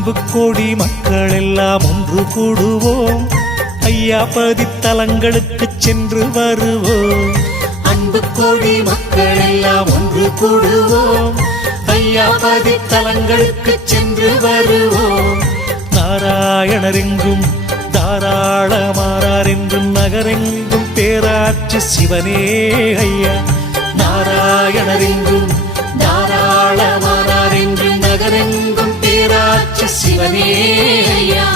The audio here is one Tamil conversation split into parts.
அன்பு கோடி மக்கள் எல்லாம் ஒன்று கூடுவோம், ஐயா பதித்தலங்களுக்கு சென்று வருவோம். அன்பு கோடி மக்கள் எல்லாம் ஒன்று கூடுவோம், ஐயா பதித்தலங்களுக்கு சென்று வருவோம். நாராயணரெங்கும் தாராளமானார் என்றும் நகரெங்கும் பேராட்சி சிவனே ஐயா. நாராயணரெங்கும் தாராளமானார் என்றும் நகரெங்கும் பேராட்சி சிவனே ஐயா.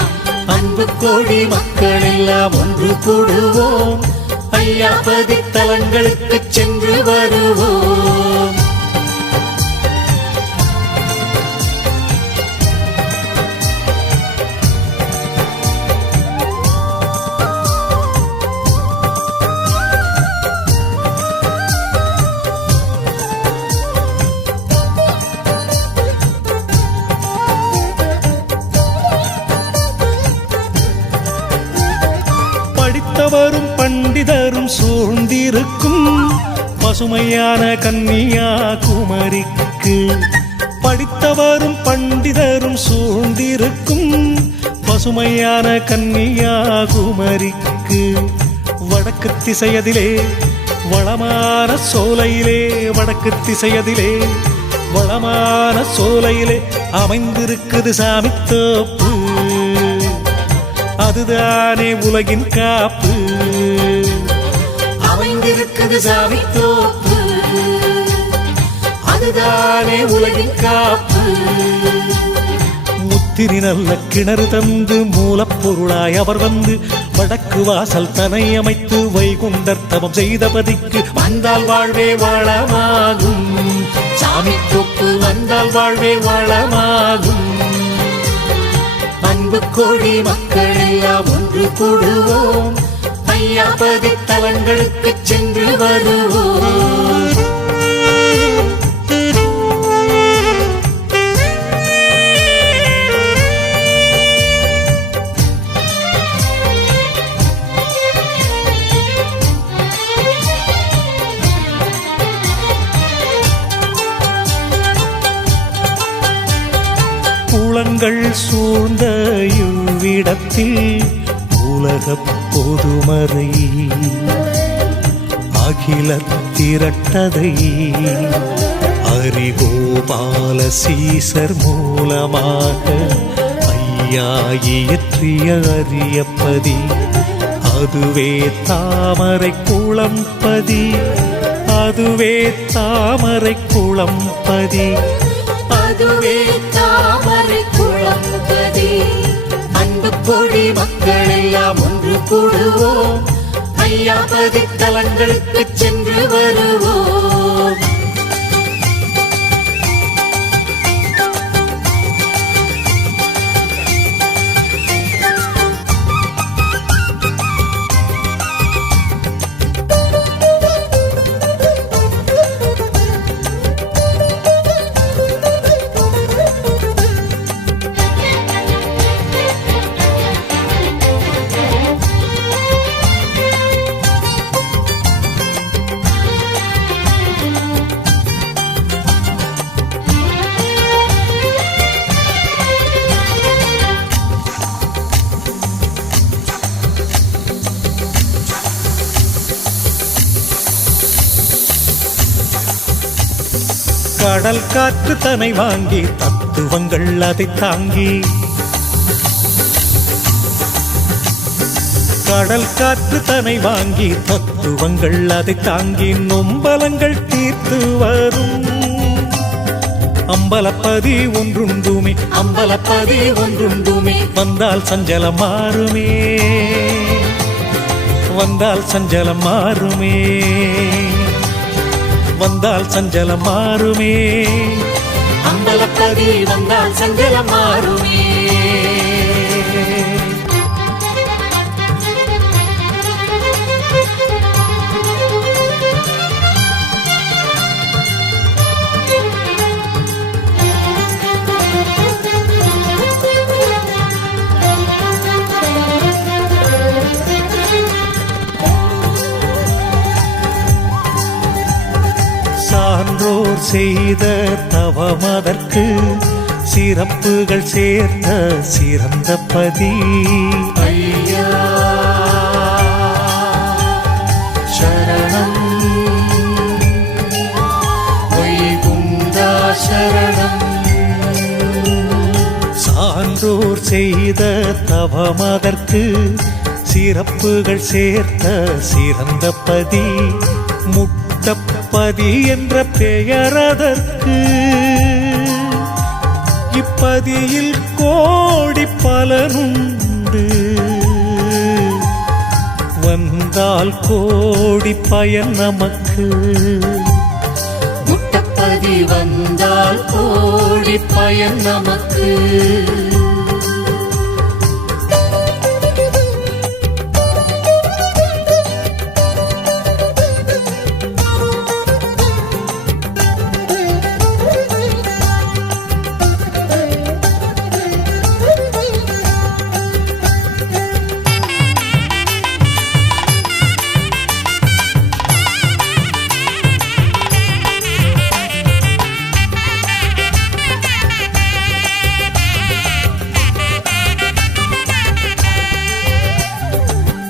அன்பு கோடி மக்கள் எல்லாம் ஒன்று கூடுவோம், ஐயா பதித்தலங்களுக்கு சென்று வருவோம். படித்தவரும் பண்டிதரும் சூழ்ந்திருக்கும் பசுமையான கன்னியாகுமரிக்கு. படித்தவரும் பண்டிதரும் சூழ்ந்திருக்கும் பசுமையான கன்னியாகுமரிக்கு. வடக்கு திசையதிலே வளமான சோலையிலே, வடக்கு திசையதிலே வளமான சோலையிலே அமைந்திருக்குது சாமித்தோப்பு. அதுதானே உலகின் காப்பு. அமைந்திருக்குது சாமித்தோப்பு, அதுதானே உலகின் காப்பு. முத்திரி நல்ல கிணறு தந்து மூலப்பொருளாய் அவர் வந்து வடக்கு வாசல் தனை அமைத்து வைகுண்டர் தவம் செய்த பதிக்கு வந்தால் வாழ்வே வளமாகும். சாமித்தோப்பு வந்தால் வாழ்வே வளமாகும். அன்பு கோடி மக்கள் எல்லாம் ஒன்று கூடுவோம், ஐயா பதித்தலங்களுக்கு சென்று வருவோம். குளங்கள் சூழ்ந்த இவ்விடத்தில் உலகப் பொதுமறை அகில திரட்டதை ஹரிகோபால சீசர் மூலமாக ஐயா இயற்றிய அரியப்பதி. அதுவே தாமரை குளம்பதி, அதுவே தாமரை குளம்பதி, அதுவே தாமரை குளம்பதி. அன்பு கோடி மக்கள் எல்லாம் ஒன்று கூடுவோம், ஐயா பதித்தலங்களுக்கு சென்று வருவோம். கடல் காற்று தனை வாங்கி தத்துவங்கள் அதை தாங்கி, கடல் காற்று தனை வாங்கி தத்துவங்கள் அதை தாங்கி நொம்பலங்கள் தீர்த்து வரும் அம்பலப்பதி ஒன்றுண்டுமே, அம்பலப்பதி ஒன்றுண்டுமே. வந்தால் சஞ்சலம் மாறுமே, வந்தால் சஞ்சலம் மாறுமே, வந்தால் சஞ்சலம் மாறுமே. அம்பலப்பதி வந்தால் சஞ்சலம் மாறுமே. சான்றோர் செய்த தவமதற்கு சிறப்புகள் சேர்த்த சிறந்த பதி ஐயா சரணம் வைகுண்டா சரணம். சான்றோர் செய்த தவமதற்கு சிறப்புகள் சேர்த்த சிறந்த பதி முட்டப்பதி என்ற பெயர் அதற்கு. இப்பதியில் கோடி பலனுண்டு வந்தால் கோடி பயன் நமக்கு. முட்டப்பதி வந்தால் கோடி பயன் நமக்கு.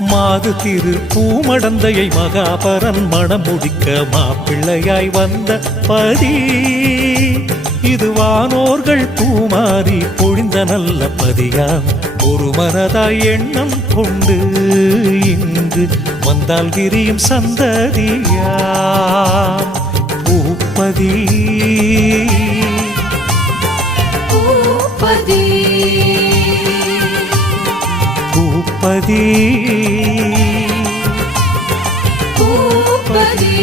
மாது திரு பூமடந்தையை மகாபரன் மணம் முடிக்க மாப்பிள்ளையாய் வந்த பதி. இது வானோர்கள் பூமாரி பொழிந்த நல்ல பதியாம். ஒரு மனதாய் எண்ணம் கொண்டு இங்கு வந்தால் விரியும் சந்ததியாம். பூப்பதி பூப்பதி பூப்பதி பூப்பதி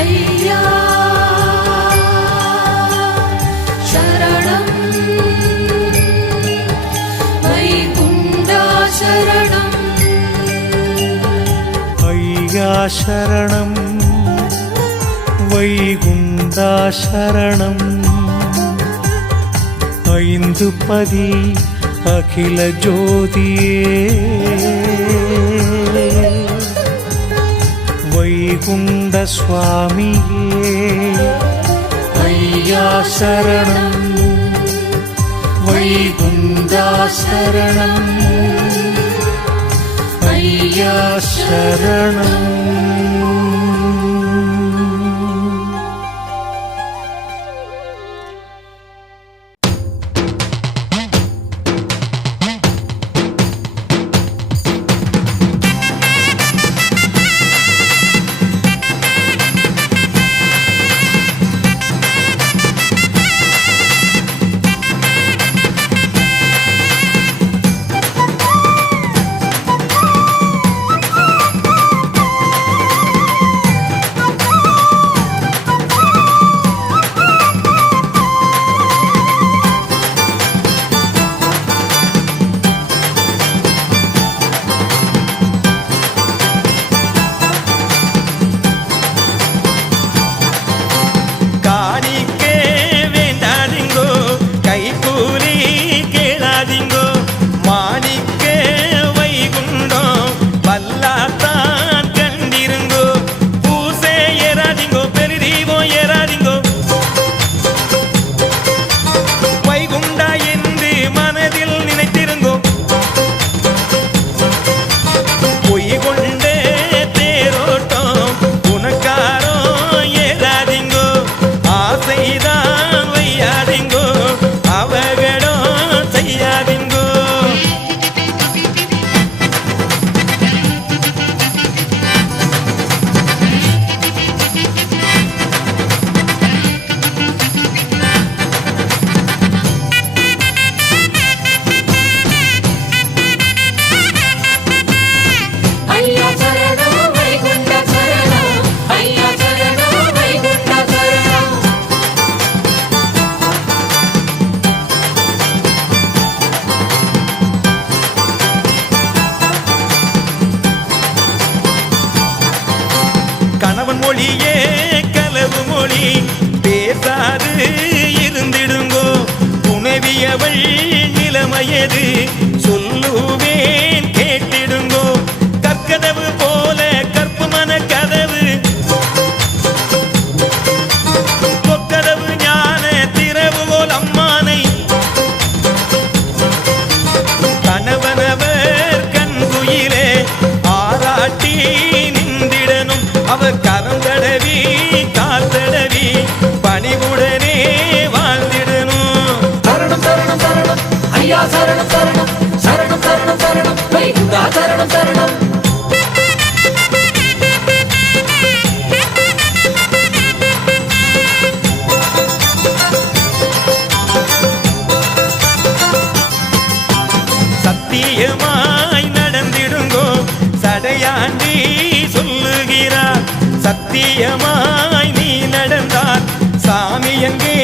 ஐயா சரணம் வைகுண்டா சரணம். ஐயா சரணம் வைகுண்டா சரணம். ஐந்து பதி அகில ஜோதியே வைகுண்ட சுவாமியே. ஐயா சரணம் வைகுண்டா சரணம். ஐயா சரணம். மொழியே கலவு மொழி பேசாது இருந்திடுங்கோ. துணைவியவள் நிலைமையது சொல்லுவேன் கேட்டிடுங்கோ. கற்கதவு போல கற்பு மன கதவு அவர் கரம் தடவி கால் தடவி பணிவுடனே வாழ்ந்திடணும். சரணம் சரணம் சரணம் ஐயா சரணம் சரணம் சரணம் சரணம் சரணம் வைகுண்டா சரணம் சரணம். சத்தியமாய் நடந்திடுங்கோ சடையாண்டி சொல்லுகிறார். சத்தியமாய் நீ நடந்தார் சாமி எங்கே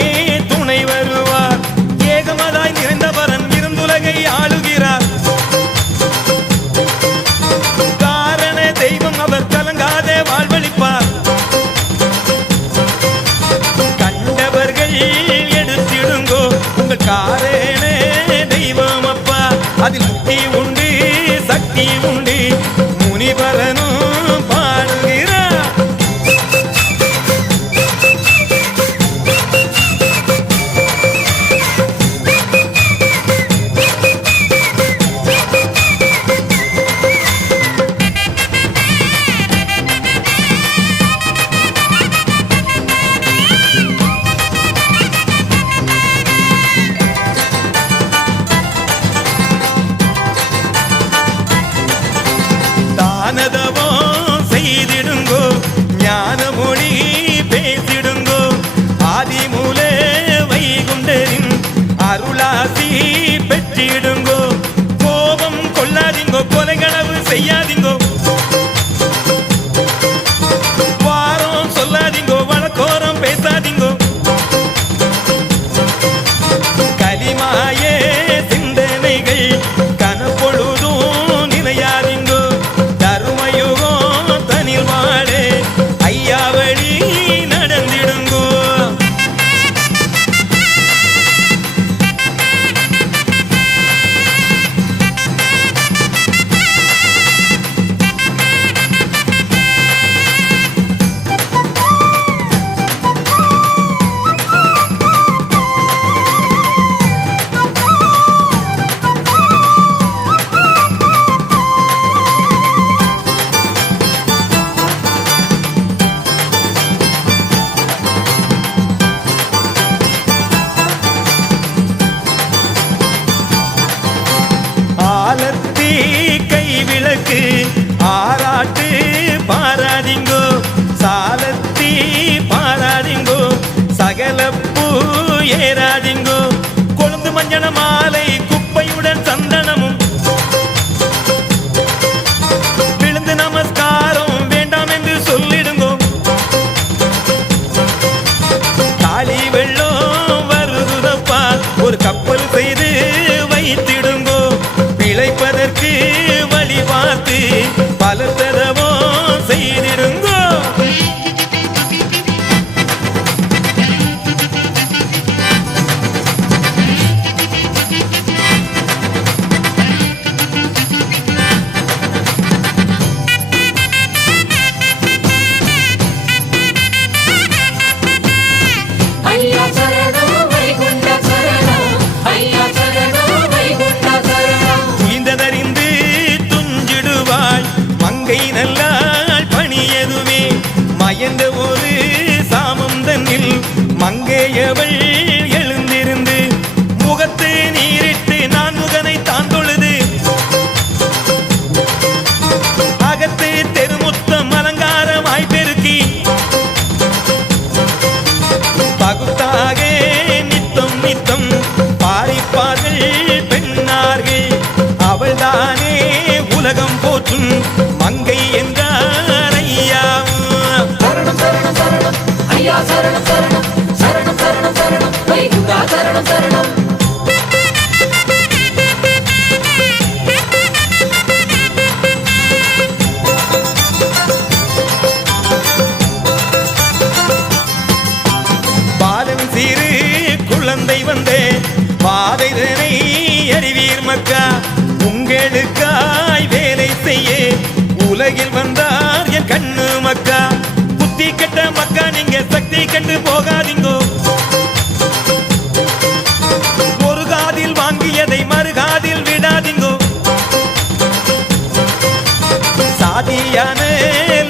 துணை வருவார். ஏகமதாய் நிறைந்தவரன் இருந்துலகை ஆளுகிறார். காரண தெய்வம் அவர் கலங்காத வாழ்வளிப்பார். கண்டவர்கள் எடுத்திடுங்கோ உங்கள் காரண தெய்வம் அப்பா. அதில் முக்தி உண்டு சக்தி உண்டு முனிவரனும் பாடுகிறார். தானதவோ செய்திடுங்கோ ஞானமொழி பேசிடுங்கோ. ஆதிமூல வைகுண்டரின் அருளாசி பெற்றிடுங்கோ. கோபம் கொள்ளாதீங்கோ கொலைகளவு செய்யாதீங்கோ. வாரம் சொல்லாதீங்கோ வழக்கோரம் பேசாதீங்கோ. கலிமாயே சிந்தனைகள் கனப்பொழுதும் நிலையாதீங்கோ. தருமயுகம் தனில் வாழே ஐயா வழி நடந்திடுங்கோ. ஆலத்தி கை விளக்கு ஆராட்டு பாராதிங்கோ. சாலத்தி பாராதிங்கோ சகலப்பூ ஏறாதிங்கோ. கொழுந்து மஞ்சன மாலை குப்பையுடன் சந்தனமும் விழுந்து நமஸ்காரம் வேண்டாம் என்று சொல்லிடுங்கோ. காளி வெள்ளம் வருதுதப்பா ஒரு கப்பல் செய்து வைத்திடுங்கோ. பிழைப்பதற்கு வழி பார்த்து பல தடவோ செய்திடுங்கோ. ஐயா சரணம் வைகுண்டா சரணம் ஐயா சரணம் வைகுண்டா சரணம். துய்ந்ததறிந்து துஞ்சிடுவாள் மங்கை நல்லாள் பணியதுவே. மயந்த ஒரு சாமம் தன்னில் மங்கையவள் எழுந்திருந்து முகத்து நீரிட்டு நான் முகனை தான் தொழுது. அகத்து தெருமுத்தம் அலங்காரமாய் பெருக்கி பகுத்தாக நித்தம் நித்தம் பாரிப்பார்கள் பெண்ணார்கள். அவள்தானே உலகம் போற்றும் மங்கை என்றார் ஐயா. சரணம் சரணம் சரணம் ஐயா சரணம் சரணம் சரணம் சரணம் சரணம் வைகுண்டா சரணம் சரணம். பாலன் சிறு குழந்தை வந்தே பாதைதனை அறிவீர் மக்கா. உங்களுக்காய் வேலை செய்ய உலகில் வந்தார் என் கண்ணு மக்கா. புத்தி கெட்ட மக்கா நீங்க சக்தி கண்டு போகாதீங்கோ. ஒரு காதில் வாங்கியதை மறுகாதில் விடாதீங்கோ. சாதியான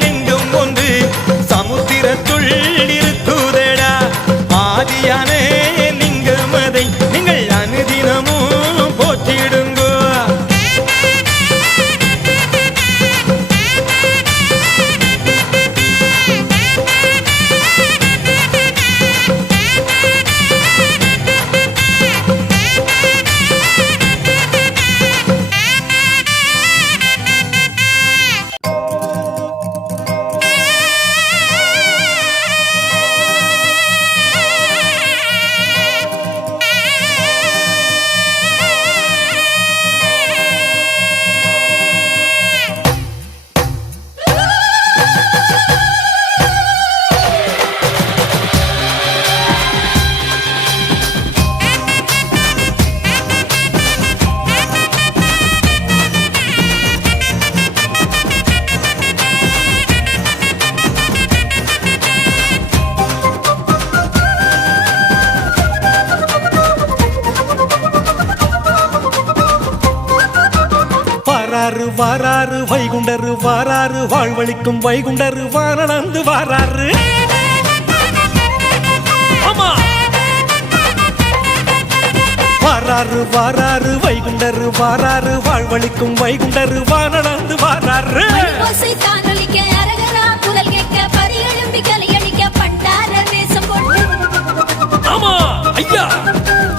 லிங்கம் ஒன்று வாராரு வைகுண்டரு வாராரு வாழ்வழிக்கும் வைகுண்டரு வானந்து வாராரு ஆமா வாராரு வாராரு வைகுண்டரு வாராரு வாழ்வழிக்கும் வைகுண்டரு வானந்து வாராரு ஓசை தானொலிக்க அரகரா குரல் கேட்க பரியெழும்பி கலையடிக்க பண்டார வேஷம் போட்டு ஆமா ஐயா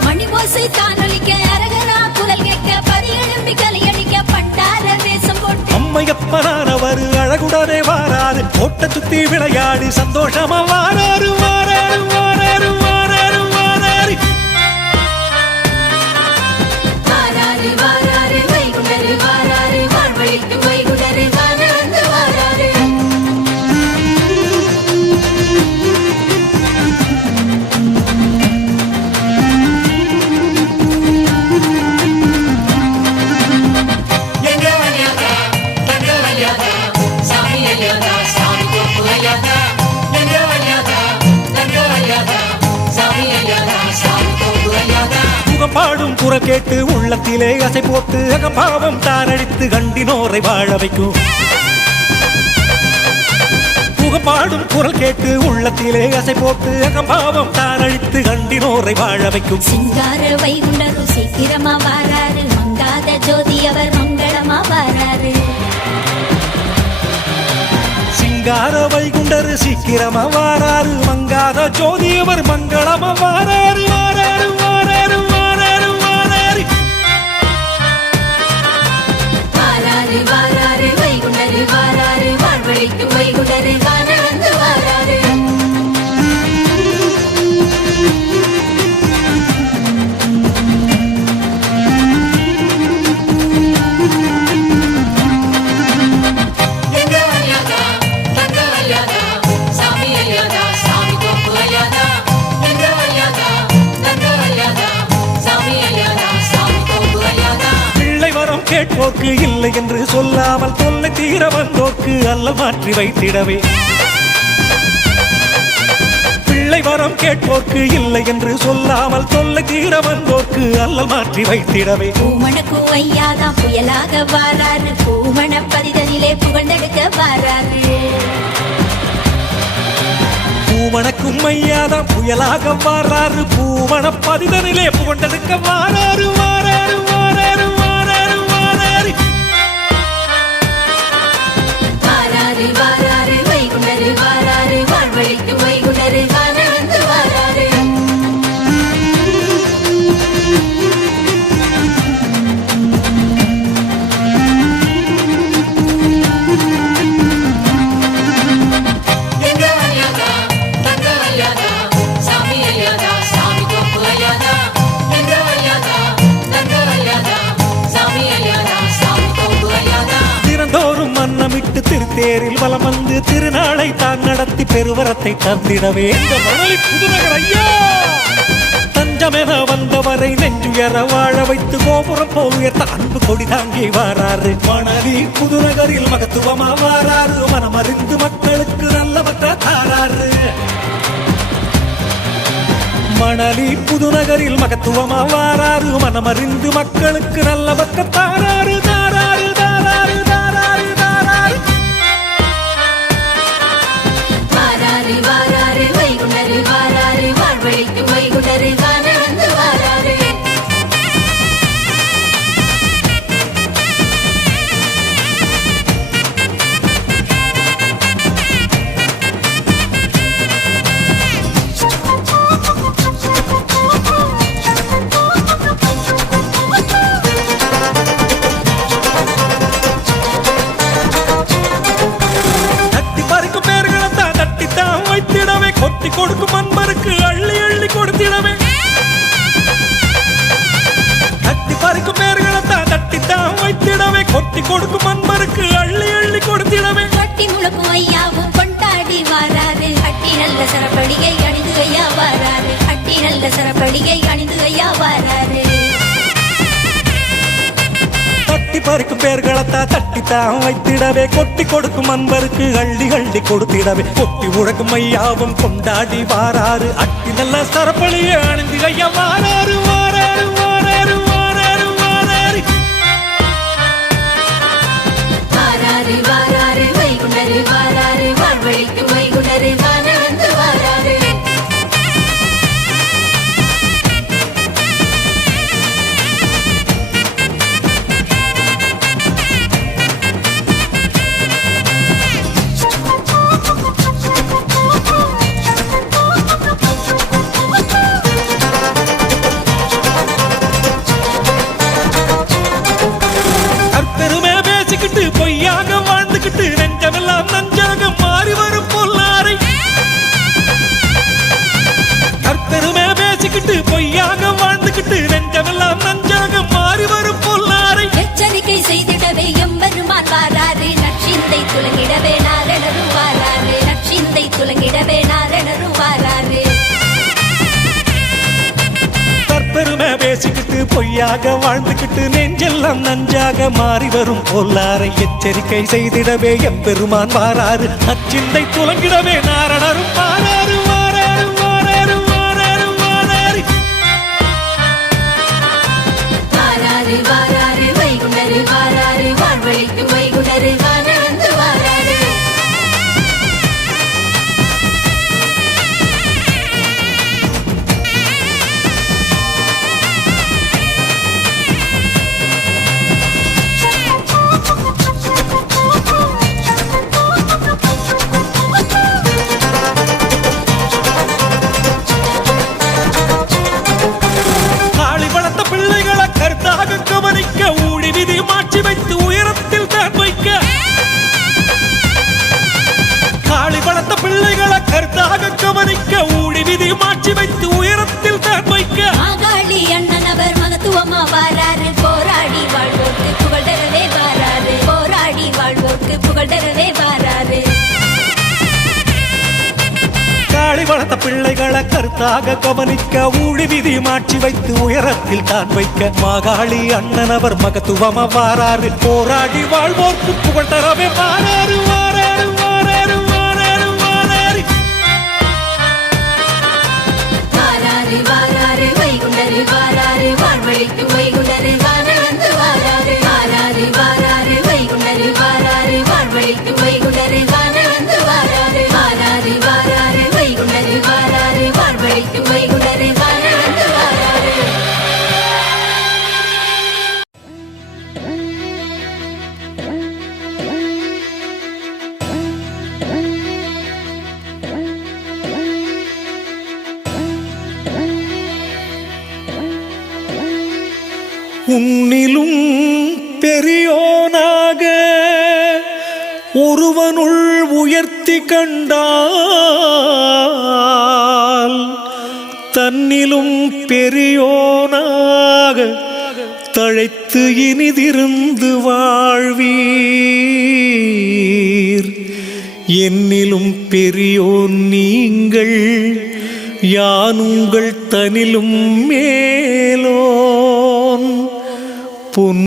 மணி ஓசை தானொலிக்க அரகரா குரல் கேட்க பரியெழும்பி கலையடிக்க பண்டார வேஷம் போட்டு அம்மையப்பனானவர் அழகுடனே வாராரு கோட்டை சுத்தி விளையாடி சந்தோஷமா வாராரு வாராரு வாராரு வாராரு வாராரு வாராரு வாராரு வைகுண்டரு வாராரு வாழ்வழிக்கும் வைகுண்டரு வானந்து வாராரு எங்க வலியாதா எங்க வலியாதா சாமி ஐயாதா சாமி கொப்பு ஐயாதா எங்க வலியாதா எங்க வலியாதா சாமி ஐயாதா சாமி கொப்பு ஐயாதா முகம் பாடும் குரல் கேட்டு உள்ளத்திலே அசை போட்டு அகம்பாவம் தாரடித்து கண்டினோரை வாழ வைக்கும் முகப்பாடும் குரல் கேட்டு உள்ளத்திலே அசை போட்டு அகம்பாவம் தாரடித்து கண்டினோரை வாழ வைக்கும் சிங்கார வைகுண்டரு சீக்கிரமா வாராரு மங்காத ஜோதி அவர் மங்களமா வாராரு சிங்கார வைகுண்டரு சீக்கிரமா வாராரு மங்காத ஜோதியவர் மங்களமா வாராரு வாராரு வாராரு வாராரு வாராரு வாராரு வாராரு வைகுண்டரு வாராரு வாழ்வழிக்கும் வைகுண்டரு வானந்து வாராரு எங்க வலியாதா எங்க வலியாதா சாமி ஐயாதா சாமி கொப்பு ஐயாதா எங்க வலியாதா எங்க வலியாதா சாமி ஐயாதா சாமி கொப்பு ஐயாதா பிள்ளை வரம் கேட்போர்க்கு இல்லை என்று சொல்லாமல் தொல்லை தீர வந்தோர்க்கு அல்ல மாற்றி வைத்திடவே பிள்ளை வரம் கேட்போர்க்கு இல்லை என்று சொல்லாமல் தொல்லை தீர வந்தோர்க்கு அல்ல மாற்றி வைத்திடவே பூமணக்கு ஐயாதான் புயலாக வாராரு பூமண பதிதனிலே புகழ்ந்தெடுக்க வாராரு பூமணக்கும் ஐயாதான் புயலாக வாராரு பூமண பதிதனிலே புகழ்ந்தெடுக்க வாராரு வாராரு வாராரு வாராரு வாராரு வாராரு வாராரு வைகுண்டரு வாராரு வாழ்வழிக்கும் வைகுண்டரு வானந்து வாராரு எங்க வலியாதா எங்க வலியாதா சாமி ஐயாதா சாமி கொப்பு ஐயாதா எங்க வலியாதா எங்க வலியாதா சாமி ஐயாதா சாமி கொப்பு ஐயாதா தினந்தோறும் மன்னமிட்டு திருத்தேரில் வலம் வந்து திருநாளை தான் நடத்தி பெருவரத்தை தந்திடவே இந்த மணலி புதுநகர் ஐயா தஞ்சமென வந்தவரை நெஞ்சுயர வாழ வைத்து கோபுரம் போல் உயர்த்த அன்பு கொடி தாங்கி வாராரு மணலி புதுநகரில் மகத்துவமா வாராரு மனமறிந்து மக்களுக்கு நல்லவற்ற தாராரு மணலி புதுநகரில் மகத்துவமா வாராரு மனமறிந்து மக்களுக்கு நல்லவற்ற தாராரு தாராரு தாராரு தாராரு தாராரு வாராரு வாராரு வைகுண்டரு வாராரு வாழ்வழிக்கும் வைகுண்டரு வானந்து வாராரு தட்டி பறிக்கும் பேர்களை தான் தட்டித்தான் வைத்திடவே கொட்டி கொடுக்கும் அன்பருக்கு அள்ளி அள்ளி கொடுத்திடவே தட்டி பறிக்கும் பேர்களை தான் தட்டித்தான் வைத்திடவே கொட்டி கொடுக்கும் அன்பருக்கு அள்ளி அள்ளி கொடுத்திடவே கட்டி முழக்கும் ஐயாவும் கொண்டாடி வாராரு அட்டி நல்ல சரப்படிகை அணிந்து ஐயா வாராரு அட்டி நல்ல சரப்படிகை அணிந்து ஐயா வாராரு தட்டி பறிக்கும் பேர்களத்தான் தட்டித்தான் வைத்திடவே கொட்டி கொடுக்கும் அன்பருக்கு அள்ளி அள்ளி கொடுத்திடவே கொட்டி உழக்கும் ஐயாவும் கொண்டாடி வாராரு அட்டி நல்ல சரப்படியை அணிந்து ஐயா வாராரு வாராரு வாராரு வாராரு வாராரு வாராரு வாராரு வைகுண்டரு வாராரு வாழ்வழிக்கும் வைகுண்டரு வானவந்து வாராரு கற்பெருமை பேசிக்கிட்டு பொய்யாக வாழ்ந்துக்கிட்டு நெஞ்சமெல்லாம் நஞ்சாக மாறி வரும் பொல்லாரை கற்பெருமை பேசிக்கிட்டு பொய்யாக வாழ்ந்துக்கிட்டு நெஞ்சமெல்லாம் நஞ்சாக மாறி வரும் பொல்லாரை எச்சரிக்கை செய்திடவே எம்பெருமான் வாராரு நற்சிந்தை துலங்கிடவே நாரணரும் வாராரு நற்சிந்தை துலங்கிடவே நாரணரும் வாராரு கற்பெருமை பேசிக்கிட்டு பொய்யாக வாழ்ந்துக்கிட்டு நெஞ்செல்லாம் நஞ்சாக மாறி வரும் பொல்லாரை எச்சரிக்கை செய்திடவே எம்பெருமான் வாராரு அச்சிந்தை துலங்கிடவே நாரணரும் வாராரு வாராரு வாராரு வாராரு வாராரு வாராரு வாராரு வைகுண்டரு வாராரு வாழ்வழிக்கும் வைகுண்டரு வானவந்து வாராரு காளி வளர்த்த பிள்ளைகளை கருத்தாக கவனிக்க ஊழி விதி மாற்றி வைத்து உயரத்தில் தான் வைக்க காளி வளர்த்த பிள்ளைகளை கருத்தாக கவனிக்க ஊழி விதி மாற்றி வைத்து உயரத்தில் தான் வைக்க மாகாளி அண்ணன் அவர் மகத்துவமா வாராரு போராடி வாழ்வோர்க்கு புகழ் தரவே வாராரு போராடி வாழ்வோர்க்கு புகழ் தரவே வாராரு காளி வளர்த்த பிள்ளைகளை கருத்தாக கவனிக்க ஊழி விதி மாற்றி வைத்து உயரத்தில் தான் வைக்க மாகாளி அண்ணன் அவர் மகத்துவமா வாராரு போராடி வாழ்வோர்க்கு புகழ் தரவே வாராரு வாராரு வாராரு வாராரு வாராரு வாராரு வாராரு வைகுண்டரு வாராரு வாழ்வழிக்கும் வைகுண்டரு வானவந்து வாராரு வாராரு வாராரு வைகுண்டரு வாராரு வாழ்வழிக்கும் வைகுண்டரு வானவந்து வாராரு வாராரு வாராரு வைகுண்டரு வாராரு வாழ்வழிக்கும் வைகுண்டரு வானவந்து வாராரு உன்னிலும் பெரியோனாக ஒருவனுள் உயர்த்தி கண்டால் தன்னிலும் பெரியோனாக தழைத்து இனிதிருந்து வாழ்வீர் என்னிலும் பெரியோன் நீங்கள் யானுங்கள் தனிலும் மேலோன் பொன்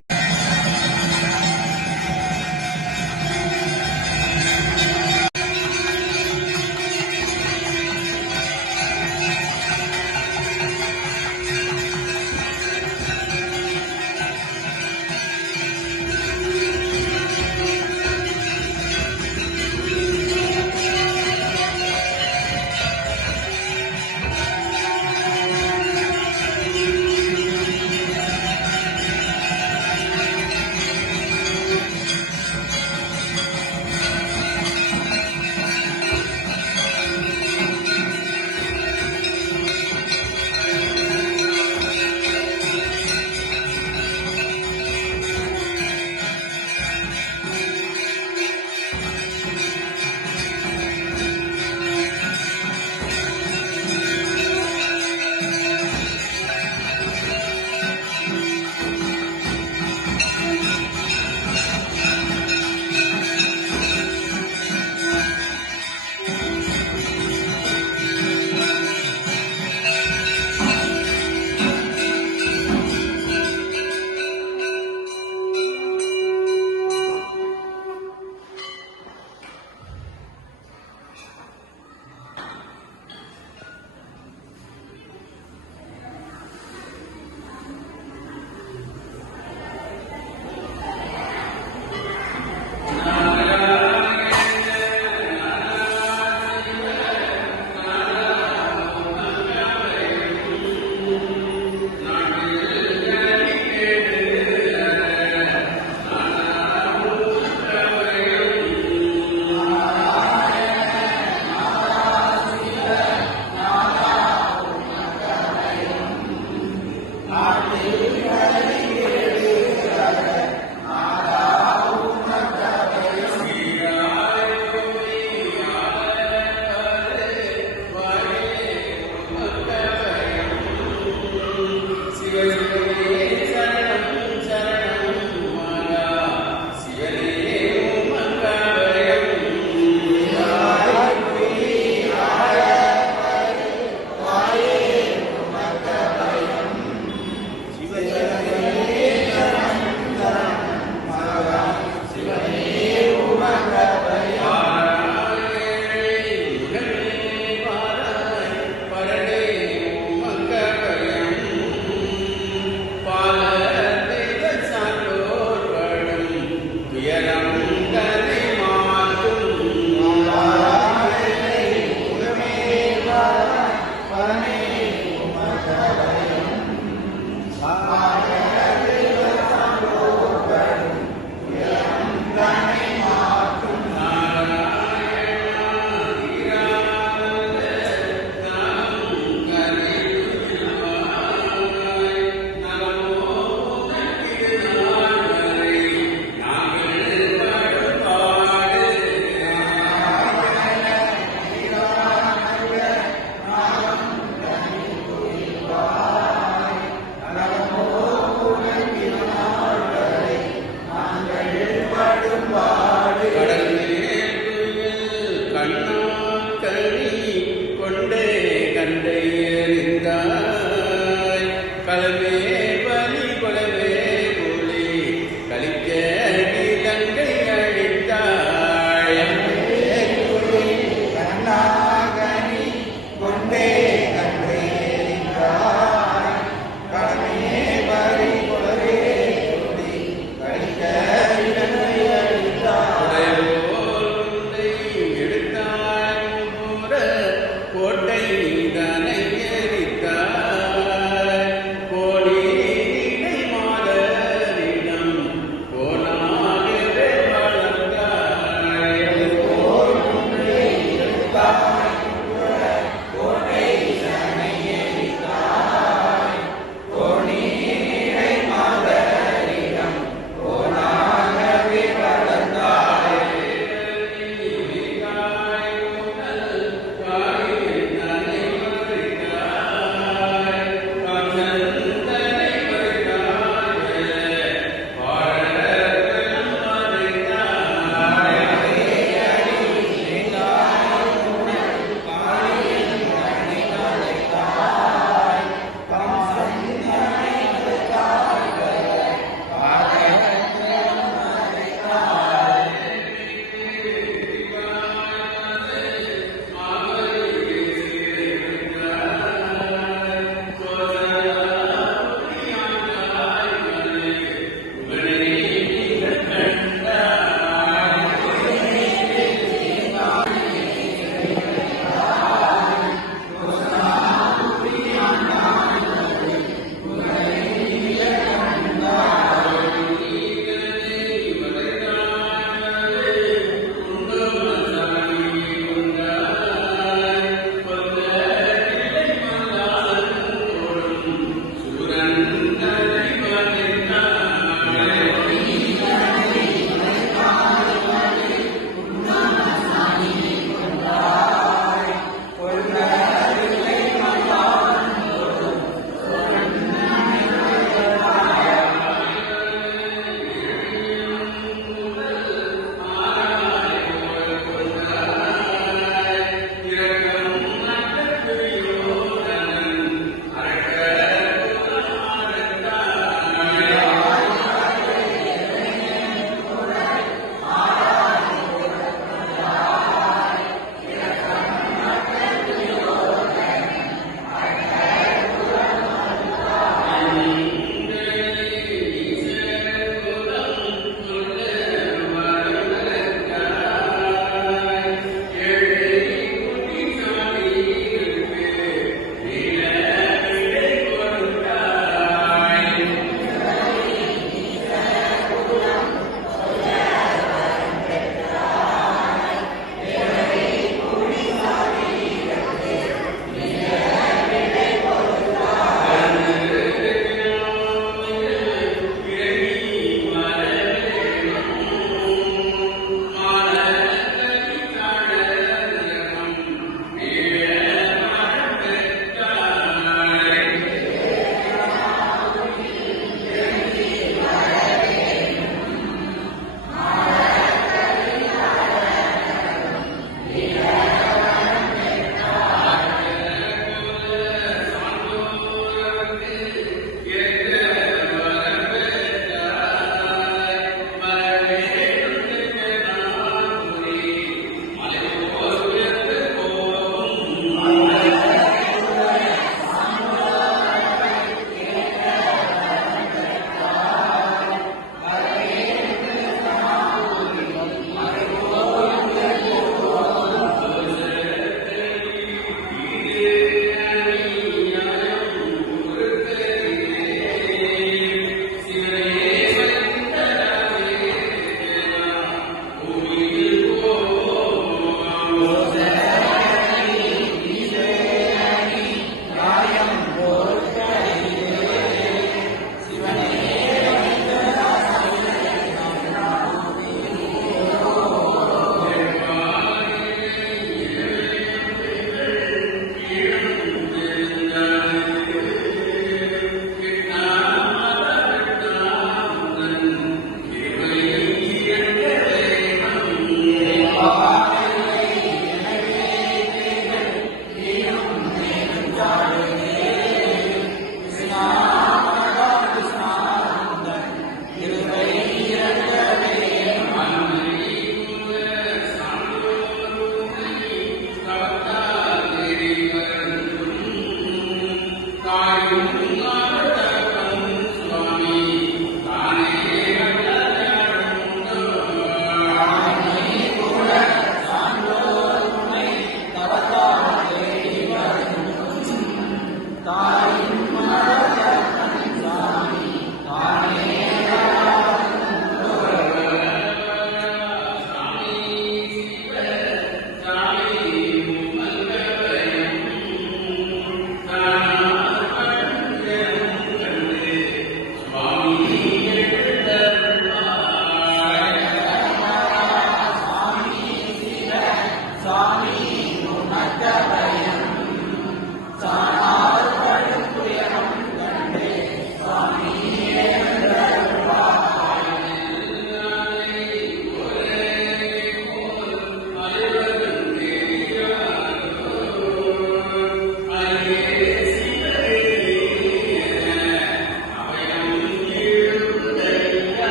கண்ணாக்கனி கொண்டே கண்டை எறிந்தாய் களவே பலி கொலவே புலி கலிக்க இலங்கை அழித்தாய் கண்ணாகனி கொண்டே கண்டை எறிந்தாய் களவே பலி கொலவே புலி கலிக்க இலங்கை அழித்தாய் கோட்டை தானே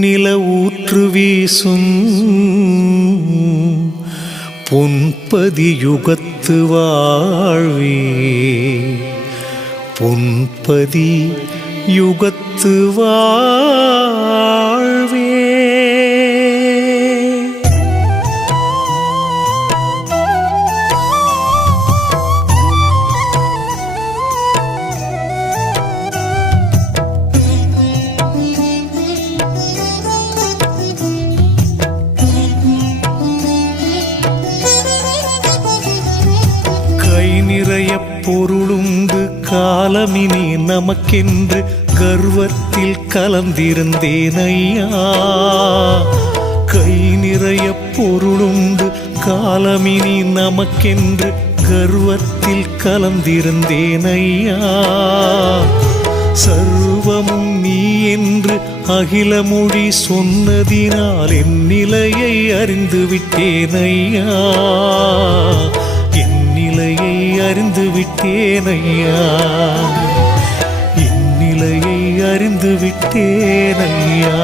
நில ஊற்று வீசும் பொன்பதி யுகத்து வாழ்வே பொன்பதி யுகத்து வாழ்வே. கை நிறைய பொருளுண்டு காலமினி நமக்கென்று கர்வத்தில் கலந்திருந்தேன் ஐயா. கை நிறைய பொருளுண்டு காலமினி நமக்கென்று கர்வத்தில் கலந்திருந்தேன் ஐயா. சர்வமும் நீ என்று அகில மொழி சொன்னதினால் என் நிலையை அறிந்து விட்டேன் ஐயா. என் நிலையை அறிந்து விட்டேன் ஐயா. என் நிலையை அறிந்து விட்டேன் ஐயா.